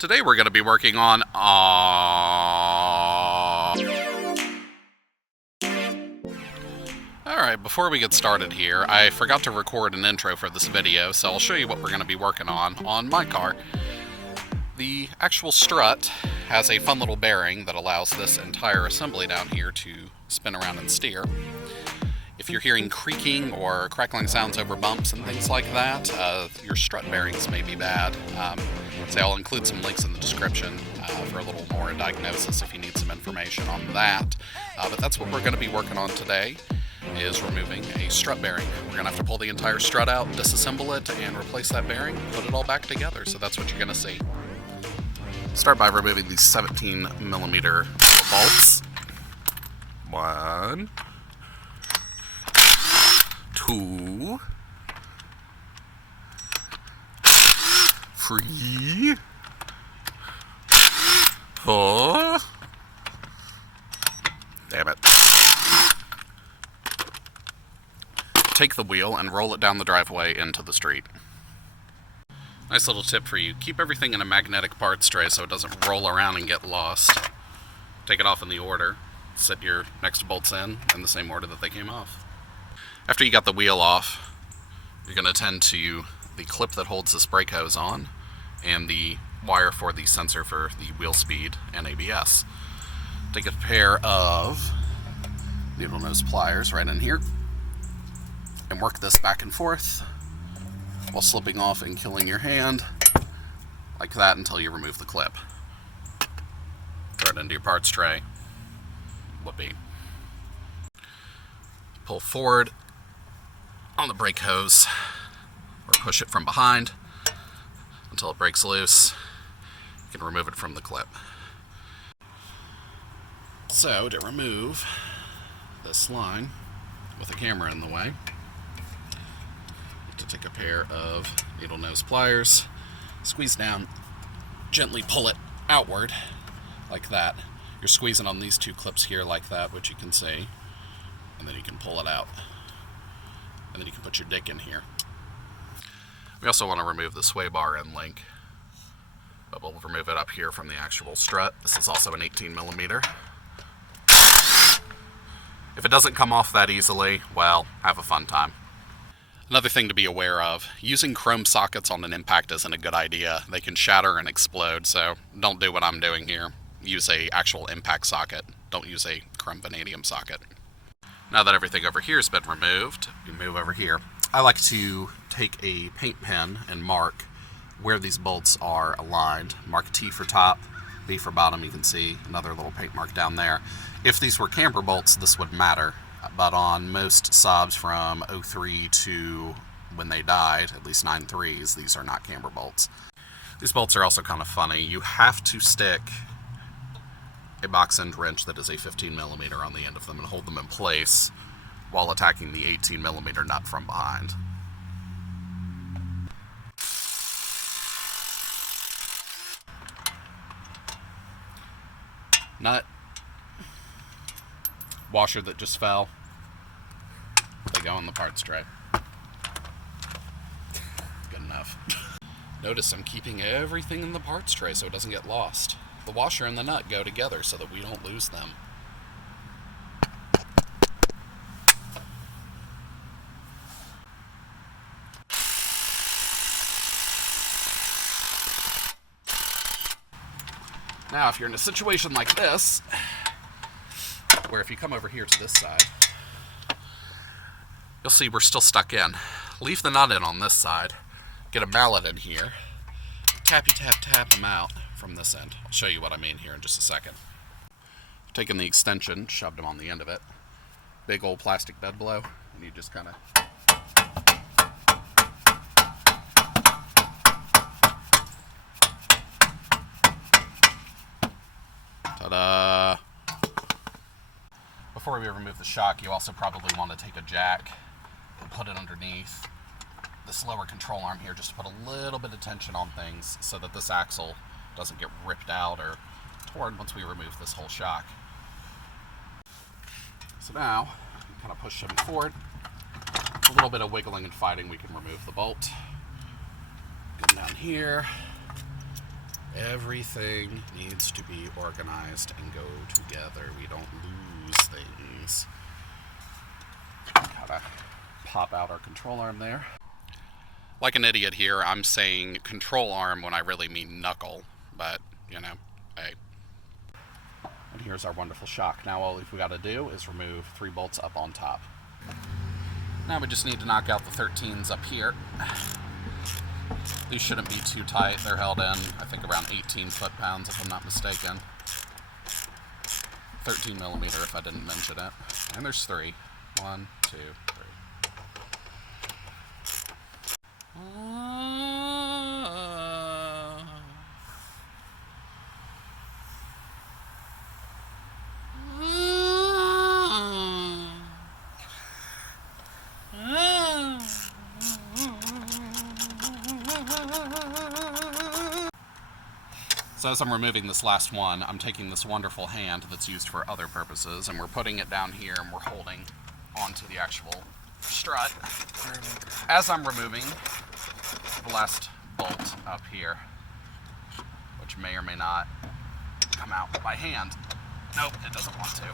Today we're going to be working on Alright, before we get started here, I forgot to record an intro for this video, so I'll show you what we're going to be working on my car. The actual strut has a fun little bearing that allows this entire assembly down here to spin around and steer. If you're hearing creaking or crackling sounds over bumps and things like that, your strut bearings may be bad. So I'll include some links in the description for a little more diagnosis if you need some information on that. But that's what we're going to be working on today, is removing a strut bearing. We're going to have to pull the entire strut out, disassemble it, and replace that bearing, put it all back together. So that's what you're going to see. Start by removing these 17mm bolts. 1, 2, 3, 4. Damn it. Take the wheel and roll it down the driveway into the street. Nice little tip for you. Keep everything in a magnetic parts tray so it doesn't roll around and get lost. Take it off in the order. Set your next bolts in the same order that they came off. After you got the wheel off, you're going to tend to the clip that holds this brake hose on and the wire for the sensor for the wheel speed and ABS. Take a pair of needle nose pliers right in here and work this back and forth while slipping off and killing your hand like that until you remove the clip. Throw it into your parts tray. Whoopee. Pull forward on the brake hose or push it from behind until it breaks loose. You can remove it from the clip. So to remove this line with a camera in the way, to take a pair of needle nose pliers, squeeze down, gently pull it outward like that. You're squeezing on these two clips here like that, which you can see, and then you can pull it out. And then you can put your dick in here. We also want to remove the sway bar end link, but we'll remove it up here from the actual strut. This is also an 18mm. If it doesn't come off that easily, well, have a fun time. Another thing to be aware of, using chrome sockets on an impact isn't a good idea. They can shatter and explode, so don't do what I'm doing here. Use a actual impact socket. Don't use a chrome vanadium socket. Now that everything over here has been removed, we move over here. I like to take a paint pen and mark where these bolts are aligned. Mark T for top, B for bottom. You can see another little paint mark down there. If these were camber bolts, this would matter. But on most SAABs from 03 to when they died, at least 9.3s, these are not camber bolts. These bolts are also kind of funny. You have to stick a box end wrench that is a 15mm on the end of them and hold them in place while attacking the 18mm nut from behind. Nut. Washer that just fell. They go in the parts tray. Good enough. Notice I'm keeping everything in the parts tray so it doesn't get lost. The washer and the nut go together so that we don't lose them. Now, if you're in a situation like this, where if you come over here to this side, you'll see we're still stuck in. Leave the nut in on this side, get a mallet in here, tappy tap them out from this end. I'll show you what I mean here in just a second. Taking the extension, shoved them on the end of it. Big old plastic bed blow, and you just kind of ta-da! Before we remove the shock, you also probably want to take a jack and put it underneath this lower control arm here, just to put a little bit of tension on things so that this axle doesn't get ripped out or torn once we remove this whole shock. So now, you kind of push them forward. A little bit of wiggling and fighting, we can remove the bolt. Go down here, Everything needs to be organized and go together. We don't lose things. Gotta pop out our control arm there. Like an idiot here, I'm saying control arm when I really mean knuckle, but, you know, hey. And here's our wonderful shock. Now all we gotta do is remove 3 bolts up on top. Now we just need to knock out the 13s up here. These shouldn't be too tight. They're held in, I think, around 18 foot-pounds, if I'm not mistaken. 13 millimeter, if I didn't mention it. And there's 3. 1, 2, 3. So as I'm removing this last one, I'm taking this wonderful hand that's used for other purposes, and we're putting it down here, and we're holding onto the actual strut as I'm removing the last bolt up here, which may or may not come out by hand. Nope, it doesn't want to.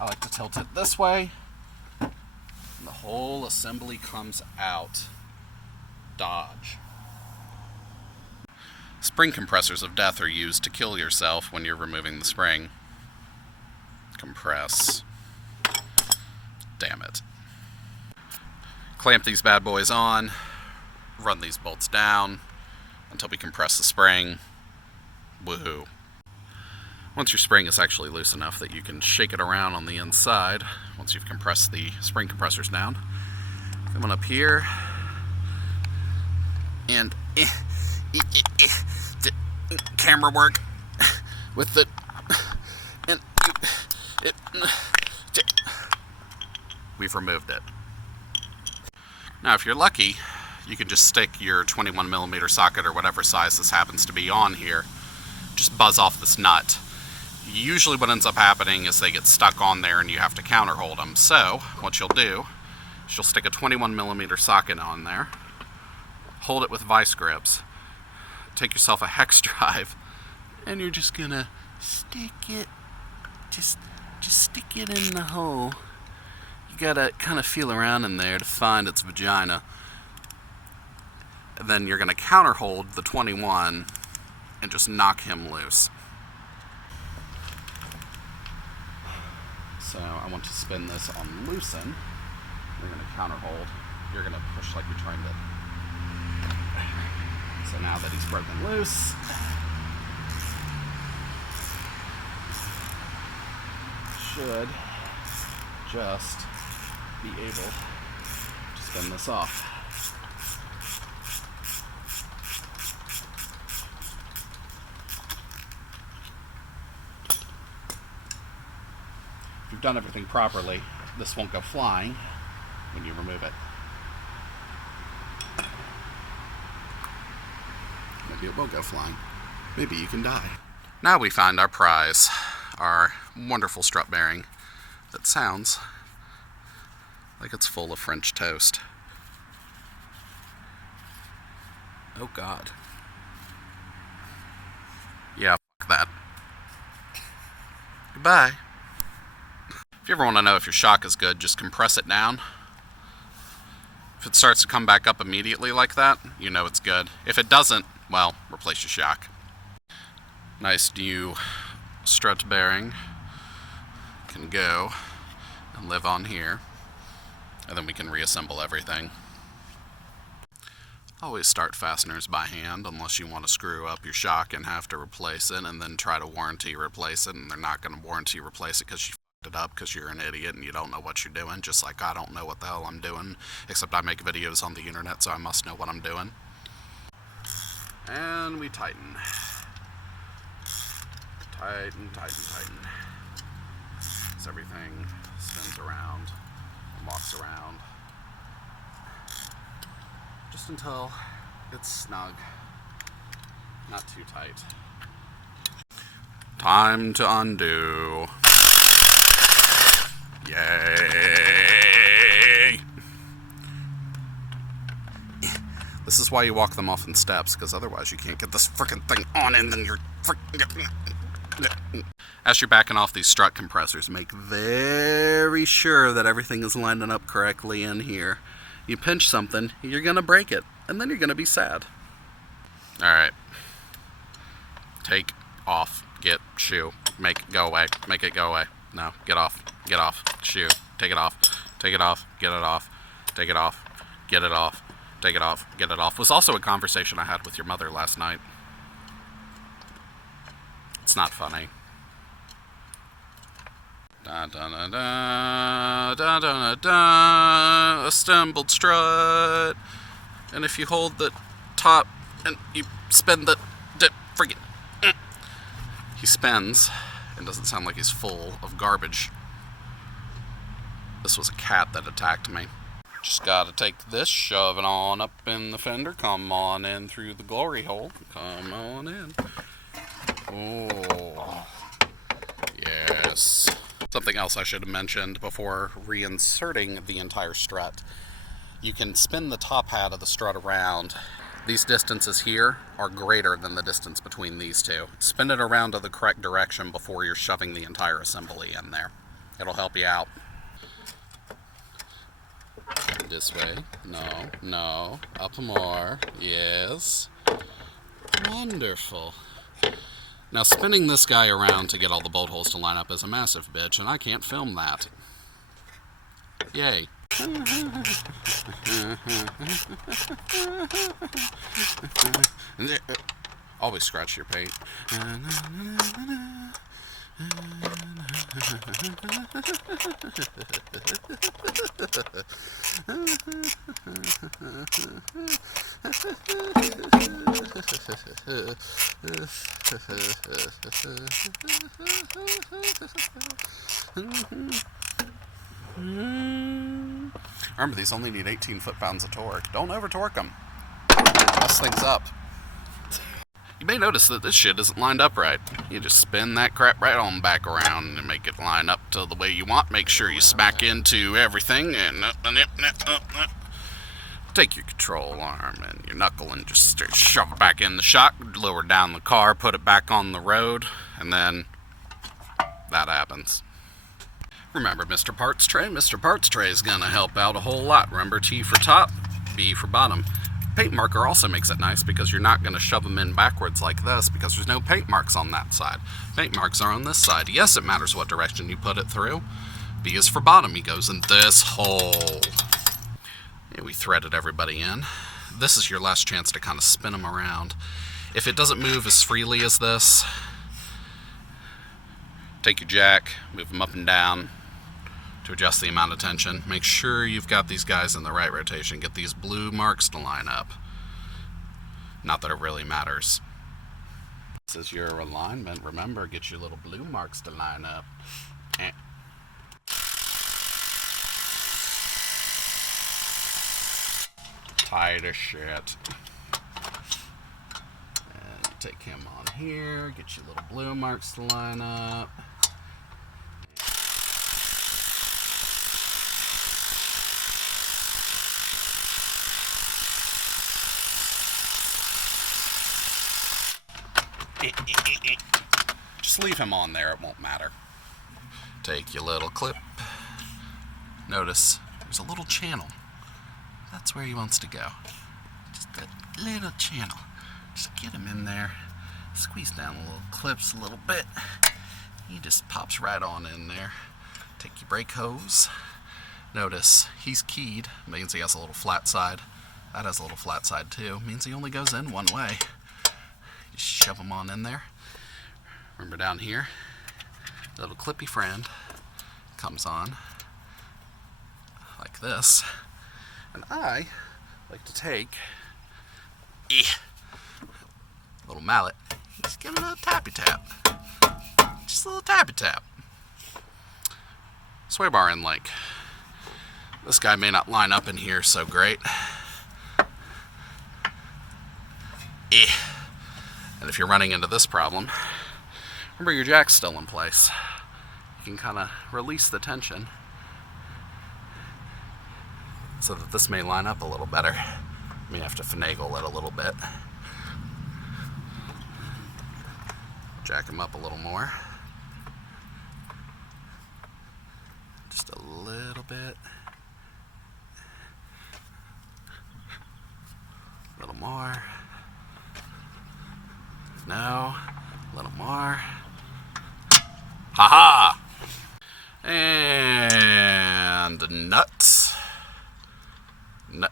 I like to tilt it this way, and the whole assembly comes out. Dodge. Spring compressors of death are used to kill yourself when you're removing the spring. Compress. Damn it. Clamp these bad boys on, run these bolts down until we compress the spring. Woohoo. Once your spring is actually loose enough that you can shake it around on the inside, once you've compressed the spring compressors down, come on up here, and the camera work with the and we've removed it. Now if you're lucky, you can just stick your 21 millimeter socket or whatever size this happens to be on here, just buzz off this nut. Usually what ends up happening is they get stuck on there and you have to counter hold them. So what you'll do is you'll stick a 21 millimeter socket on there, hold it with vice grips, take yourself a hex drive, and you're just gonna stick it, just stick it in the hole. You gotta kind of feel around in there to find its vagina. And then you're gonna counter hold the 21 and just knock him loose. So I want to spin this on loosen. You're gonna counter hold. You're gonna push like you're trying to. So now that he's broken loose, should just be able to spin this off. If you've done everything properly, this won't go flying when you remove it. Maybe it will go flying. Maybe you can die. Now we find our prize, our wonderful strut bearing that sounds like it's full of French toast. Oh God. Yeah, f*** that. Goodbye. If you ever want to know if your shock is good, just compress it down. If it starts to come back up immediately like that, you know it's good. If it doesn't, well, replace your shock. Nice new strut bearing. Can go and live on here. And then we can reassemble everything. Always start fasteners by hand unless you want to screw up your shock and have to replace it and then try to warranty replace it, and they're not going to warranty replace it because you f***ed it up because you're an idiot and you don't know what you're doing, just like I don't know what the hell I'm doing, except I make videos on the internet, so I must know what I'm doing. And we tighten. Tighten, tighten, tighten. So everything spins around and walks around. Just until it's snug. Not too tight. Time to undo. Yay! This is why you walk them off in steps, because otherwise you can't get this frickin' thing on and then you're frickin'... As you're backing off these strut compressors, make very sure that everything is lining up correctly in here. You pinch something, you're gonna break it, and then you're gonna be sad. Alright. Take off, get, shoe, make it go away, make it go away. No, get off, shoe, take it off, get it off, take it off, get it off, take it off, get it off. Was also a conversation I had with your mother last night. It's not funny. Da da da da da da da. Assembled strut. And if you hold the top and you spin the friggin'. He spins. It doesn't sound like he's full of garbage. This was a cat that attacked me. Just gotta take this, shove it on up in the fender. Come on in through the glory hole. Come on in. Oh, yes. Something else I should have mentioned before reinserting the entire strut. You can spin the top hat of the strut around. These distances here are greater than the distance between these two. Spin it around to the correct direction before you're shoving the entire assembly in there. It'll help you out. This way. No, no. Up more. Yes. Wonderful. Now, spinning this guy around to get all the bolt holes to line up is a massive bitch, and I can't film that. Yay. Always scratch your paint. Remember, these only need 18 foot-pounds of torque. Don't over-torque them. Mess things up. You may notice that this shit isn't lined up right. You just spin that crap right on back around and make it line up to the way you want. Make sure you smack into everything and take your control arm and your knuckle and just shove it back in the shock, lower down the car, put it back on the road, and then that happens. Remember Mr. Parts Tray? Mr. Parts Tray is going to help out a whole lot. Remember, T for top, B for bottom. Paint marker also makes it nice because you're not going to shove them in backwards like this because there's no paint marks on that side. Paint marks are on this side. Yes, it matters what direction you put it through. B is for bottom. He goes in this hole. Yeah, we threaded everybody in. This is your last chance to kind of spin them around. If it doesn't move as freely as this, take your jack, move them up and down to adjust the amount of tension. Make sure you've got these guys in the right rotation. Get these blue marks to line up. Not that it really matters. This is your alignment. Remember, get your little blue marks to line up. Tight as shit. And take him on here. Get your little blue marks to line up. Just leave him on there, it won't matter. Take your little clip. Notice there's a little channel. That's where he wants to go. Just that little channel. Just get him in there. Squeeze down the little clips a little bit. He just pops right on in there. Take your brake hose. Notice he's keyed. Means he has a little flat side. That has a little flat side too. Means he only goes in one way. Just shove them on in there. Remember down here, little clippy friend comes on like this. And I like to take a little mallet, just give it a little tappy tap. Just a little tappy tap. Sway bar in link. This guy may not line up in here so great. And if you're running into this problem, remember your jack's still in place. You can kind of release the tension so that this may line up a little better. May have to finagle it a little bit. Jack him up a little more. Just a little bit. A little more. No. A little more. Ha-ha! And nuts.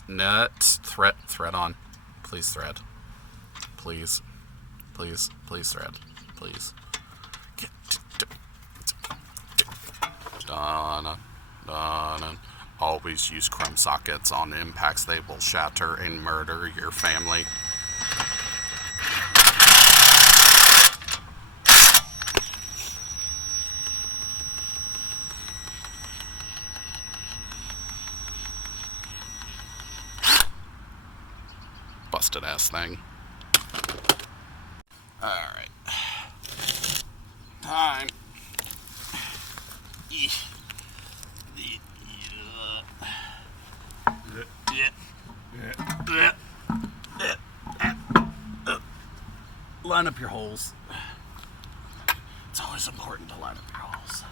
Nuts. Thread on. Please thread. Please. Please. Please thread. Please. Done. Always use chrome sockets on impacts. They will shatter and murder your family. Busted ass thing. Alright. Time. Line up your holes. It's always important to line up your holes.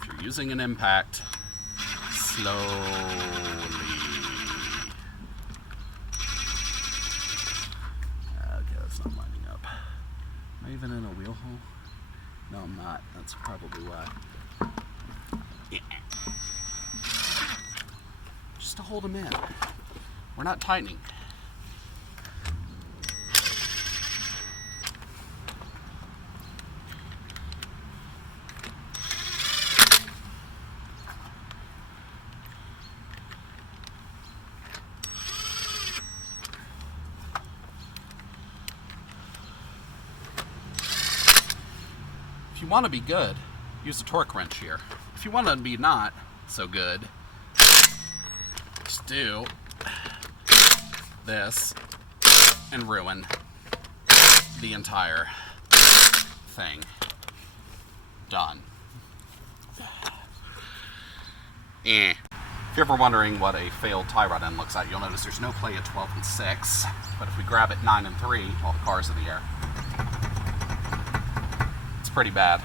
If you're using an impact, slowly. Okay, that's not lining up. Am I even in a wheel hole? No, I'm not. That's probably why. Just to hold them in. We're not tightening. If you want to be good, use a torque wrench here. If you want to be not so good, just do this and ruin the entire thing. Done. If you're ever wondering what a failed tie rod end looks like, you'll notice there's no play at 12 and 6, but if we grab it 9 and 3 while the car's in the air, it's pretty bad.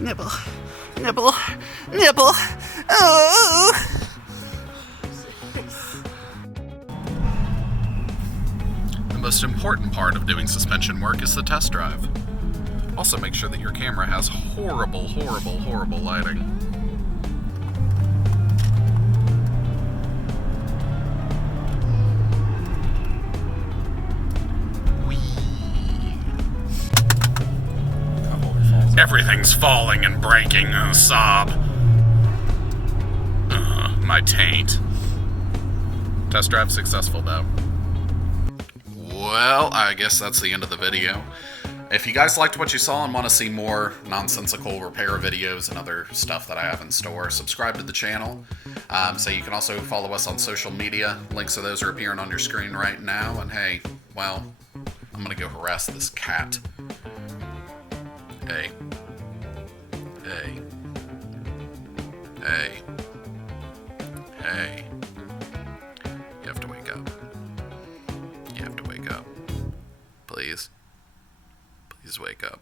Nibble, nibble, nibble. Oh! The most important part of doing suspension work is the test drive. Also make sure that your camera has horrible, horrible, horrible lighting. Everything's falling and breaking, SAAB. My taint. Test drive successful, though. Well, I guess that's the end of the video. If you guys liked what you saw and want to see more nonsensical repair videos and other stuff that I have in store, subscribe to the channel. So you can also follow us on social media. Links to those are appearing on your screen right now. And hey, well, I'm going to go harass this cat. Hey. Hey. Hey. Hey. You have to wake up. You have to wake up. Please. Please wake up.